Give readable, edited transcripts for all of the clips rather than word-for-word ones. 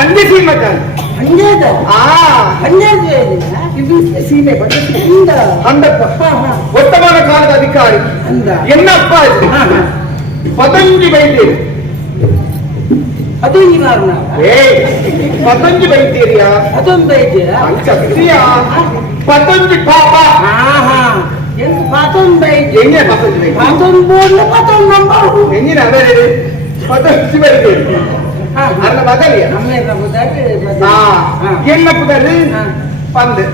ಪಂದ್ಯ ಸೀಮೆ ಹಂಗೇದ ಹಂಗೇದ ಇದು ಸೀಮೆ ಬಂದ ಅಂದಪ್ಪ ವರ್ತಮಾನ ಕಾಲದ ಅಧಿಕಾರಿ ಅಂದ ಎನ್ನಪ್ಪ ಪತಂಜಿ ವೈದ್ಯರು ಅದು ಇವಾರ ಪತಂಜಿ ವೈದ್ಯರಿಯಾ ಅದೊಂದು ವೈದ್ಯ ಅಂಚಕ್ರಿಯಾ ಪತಂಜಿ ಪಾಪ ಎಂದು ಪಾತೊಂದು ವೈದ್ಯ ಹೆಂಗೆ ಪತಂಜಿ ವೈದ್ಯ ಪಾತೊಂದು ಬೋರ್ಡ್ ಪಾತೊಂದು ನಂಬರ್ ಹೆಂಗಿನ ಅದೇ ಪತಂಜಿ ವೈದ್ಯರು ಅಲ್ಲ ಬದಲಿಯ ನಮ್ಮ ಬುದಾರಿ என்ன புதரு பந்து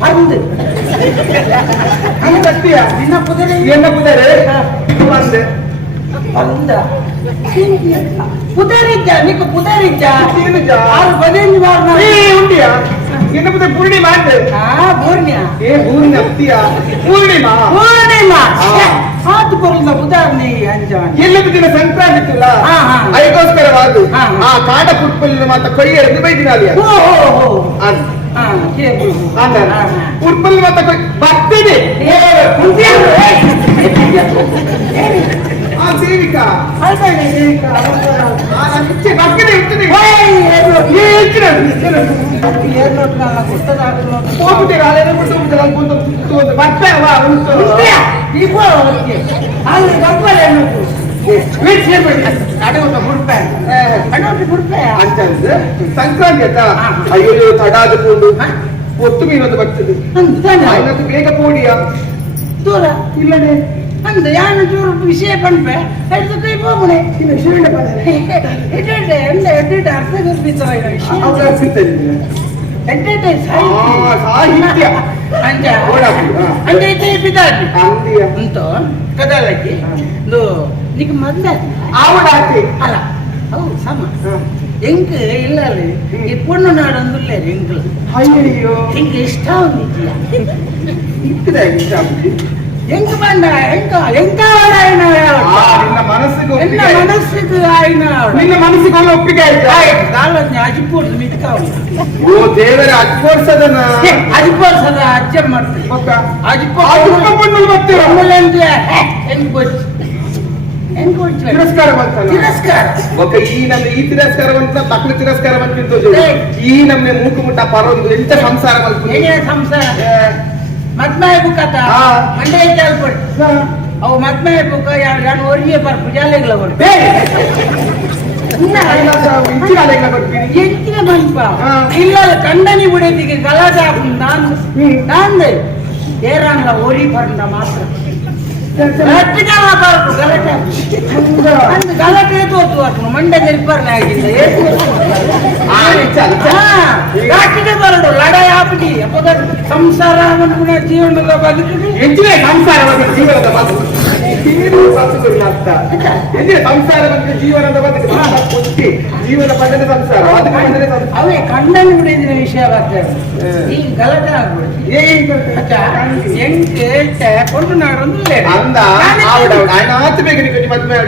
பந்து அந்த சத்தியா என்ன புதரு பந்து பந்த புதரிச்சா நீக்கு புதரிச்சா ತಿನ್ನುಜಾ ಆರು ಬದೆಂದು ಮಾರ್ನ ಉಂಡಿಯಾ என்ன புதர் பூர்ணிமா ಅಂತ ಪೂರ್ಣಿಮಾ ಪೂರ್ಣಿಮಾ ಅತ್ತಿಯಾ ಪೂರ್ಣಿಮಾ ಆತು ಬರುದ ಉದಾಹರಣೆ ಅಂಜಾನ ಎಲ್ಲದ ದಿನ ಸಂಕ್ರಾಂತಿ ಇತ್ತಲ್ಲ ಅದಕ್ಕೋಸ್ಕರವಾದು ಆ ಕಾಡ ಪುಟ್ಪಲ್ಲಿನ ಮಾತ ಕೊಯ್ಯರದು ಬೈದಿನಾಲಿಯ ಪುಟ್ಪಲ್ಲಿ ಮಾತ ಬರ್ತದೆ ಸೇವಿಕಾ ಬರ್ತದೆ ಇರ್ತದೆ ಹೋಗ್ಬಿಟ್ಟಿರ ಅಲ್ಲೇನೋ ಬಿಟ್ಟು ಬರ್ತೇ ಸಂಕ್ರಾಂತಿ ಆಯ್ತಾ ಅಯ್ಯೋ ತಡಾದಕೊಂಡು ಒತ್ತು ಮೀನೊಂದು ಬರ್ತದೆ ಅವನದ್ದು ಬೇಗ ಪೋಡಿಯಾ ದೂರ ಇಲ್ಲನೆ ಅಂದ ಯಾನು ಚೂರು ವಿಷಯ ಪಂಪೆ ಹಿಡಿದು ಕೈ ಹೋಗುಣೆ ಇನ್ನು ಶಿವಣ್ಣ ಪಡೆ ಎಡ್ಡೆ ಅರ್ಥ ಗೊತ್ತಿತ್ತು ಎಡ್ಡೆ ಸಾಹಿತ್ಯ అంటే పితాజీ అంతో కదాలకి నీకు మద్దు ఆవిడాకి అలా అవు సమ ఎంక ఇల్లాలి ఇప్పుడు నాడు అందులేరు ఎంకలు అయ్యో ఇంక ఇష్టం ఉంది ఇక్కడే ఇష్టం ಎಂಕ ಬಂದ ಎಂಕ ఆయన ನಿನ್ನ ಮನಸ್ಸಿಗೆ ఆయన ನಿನ್ನ ಮನಸ್ಸಿಗೆ ಒಳ್ಳೆ ಒಪ್ಪಿಗೆ ಆಯ್ತಾ ಕಾಲಕ್ಕೆ ಅಜಿಪೋರ್ಸು ಮಿಟ್ಕಾವು ಓ ದೇವರೇ ಅಜಿಪೋರ್ಸದನ ಅಜಿಪೋರ್ಸದ ಅಜ್ಜ ಮಾಡ್ತೀವಿ ಅಜಿಪೋರ್ಸು ಮತ್ತೆ ತಿರಸ್ಕಾರ ತಿರಸ್ಕಾರ ఒక ఈ నమ్మే ఈ తిరస్కారవంత తక్కువ తిరస్కారవంత ఈ నమ్మే మూకు ముట్ట పరొంದು ಎಂತ ಸಂಸಾರ ಮಲ್ಪು ಸಂಸಾರ ಮದ್ಮಾಯ ಬುಕ್ಕತ್ತ ಮಂಡೇ ಚಾಲ್ಪಟ್ಟು ಅವು ಮದ್ಮಾಯ ಬುಕ್ಕ ಯಾರು ಒರಿಯ ಬರ್ಪು ಜಾಲೆಗಳ ಬರ್ಪು ಎಂಚಿನ ಮನ್ಪ ಇಲ್ಲ ಕಂಡನಿ ಬಿಡೋದಿಗೆ ಗಲಾಟೆ ನಾನು ಏರಾಂಗ ಒರಿ ಬರಂದ ಮಾತ್ರ ಗಲಾಟೆ ತೋತು ಮಂಡ್ಯ ನಿರ್ಪರ್ಣೆ ಆಗಿದೆ ಬರೋದು ಲಡಾಯಿ ಆಪಿ ಸಂಸಾರ ಜೀವನದ ಬದುಕಿಗೆ ಹೆಚ್ಚಿನ ಸಂಸಾರ ಜೀವನದ ಬದುಕು ಸಂಸಾರ ಬಂದ್ರೆ ಜೀವನದ ಬದುಕು ಜೀವನ ಬಂದರೆ ಸಂಸಾರ ಅವೇ ಕಣ್ಣಲ್ಲಿ ಬಿಡಿದ ವಿಷಯ ಬರ್ತೇವೆ ಈಗ ಗಲಾಟೆ ಆಗ್ಬಿಡುತ್ತೆ ಎಂಟು ಕೊಂಡು ನಾಡೊಂದು ಅಂದ ఆయన ఆత్మీయ మధ్య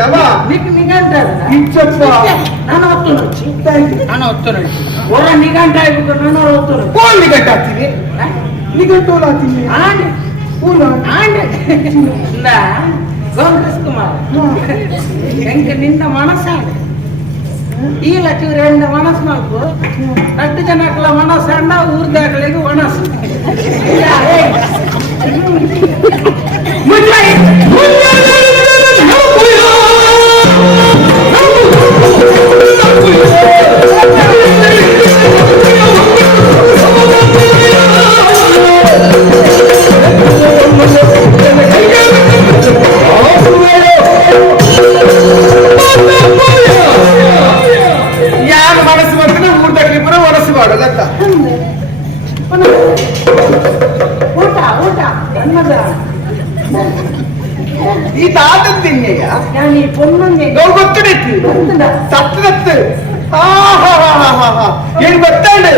నీకు నిఘంటారు ನಾನು ಹೊತ್ತು ಒಳ್ಳ ನಿಘಂಟ ಆಗ್ಬಿಟ್ಟು ನಾನು ಹೊತ್ತು ಕೋಲ್ ನಿಘಂಟ ಆಗ್ತೀನಿ ನಿಘಂಟೋಲ್ ಆಗ್ತೀನಿ ಕಾಂಗ್ರೆಸ್ ಕುಮಾರ್ ಎಂಕ ನಿನ್ನ ಮನಸ್ಸಾಂಡೆ ಈ ಲಕ್ಷ್ಮಿ ரெண்டு மனசு மாக்கு 8 ಜನಕ್ಕಲ ಮನಸ್ಸಾಂಡ ಊರ್ದಾಗಲಿಗೆ ಮನಸ್ಸು ಯಾರ ಮನಸ್ಸು ಬಂದ್ರೆ ಊಟಕ್ಕೆ ಪುರ ಮನಸ್ಸು ಮಾಡೋಲ್ಲ ಊಟ ಊಟ ಅನ್ನದ ಈ ತಾತದ ತಿನ್ನೆಯ ನಾನು ಈ ಪೊನ್ನೊಂದೆ ಗೊತ್ತಿತ್ತು ಸತ್ತದತ್ತು ಏನು ಗೊತ್ತಾಡು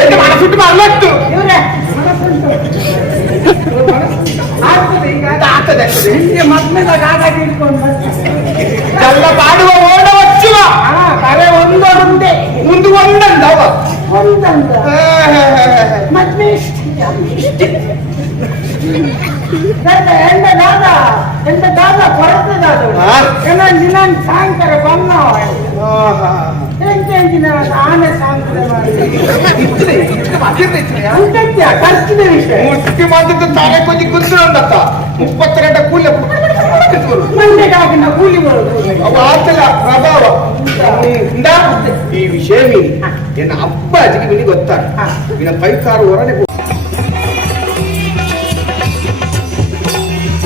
ಎಲ್ಲಿ ಮನಸ್ಸುಟ್ಟು ಮಲ್ಲತ್ತು ಮದ್ಮೇದಾಗ ಇಟ್ಕೊಂಡು ಎಲ್ಲ ಪಾಡುವ ಓಡವಚ್ಚುವ ಕರೆ ಒಂದೊಂದೇ ಮುಂದೆ ಒಂದಂದವ ಒಂದಂದ ಮದ್ಮೆ ಎಂದ ದಾದಾ ಕೊರತೆದಾದವಳು ಹಾ? ದಿನ ಸಾಯಂಕಾಲ ಬಂದವ ಎಂಚಿನ ಆನೆ ಸಾಯಂಕಾಲ ಮಾಡಿ ಖರ್ಚಿನ ವಿಷಯ ಮುಷ್ಟಿ ಮಾಡಿದ್ದು ತಾನೇ ಕೊಂಚ ಕುಂತು ಅಂದತ್ತ 32 ಕೂಲಿ ಮಂಡೆಗಾಗಿನ ಕೂಲಿ ಬರುದು ಅವು ಆತಲ ಪ್ರಭಾವ ಇಂದ ಈ ವಿಷಯ ಮೀನಿ ಎನ್ನ ಅಪ್ಪಾಜಿಗೆ ಮೀನಿ ಗೊತ್ತಾಗ ಇನ್ನ 5 ಹೊರನೆ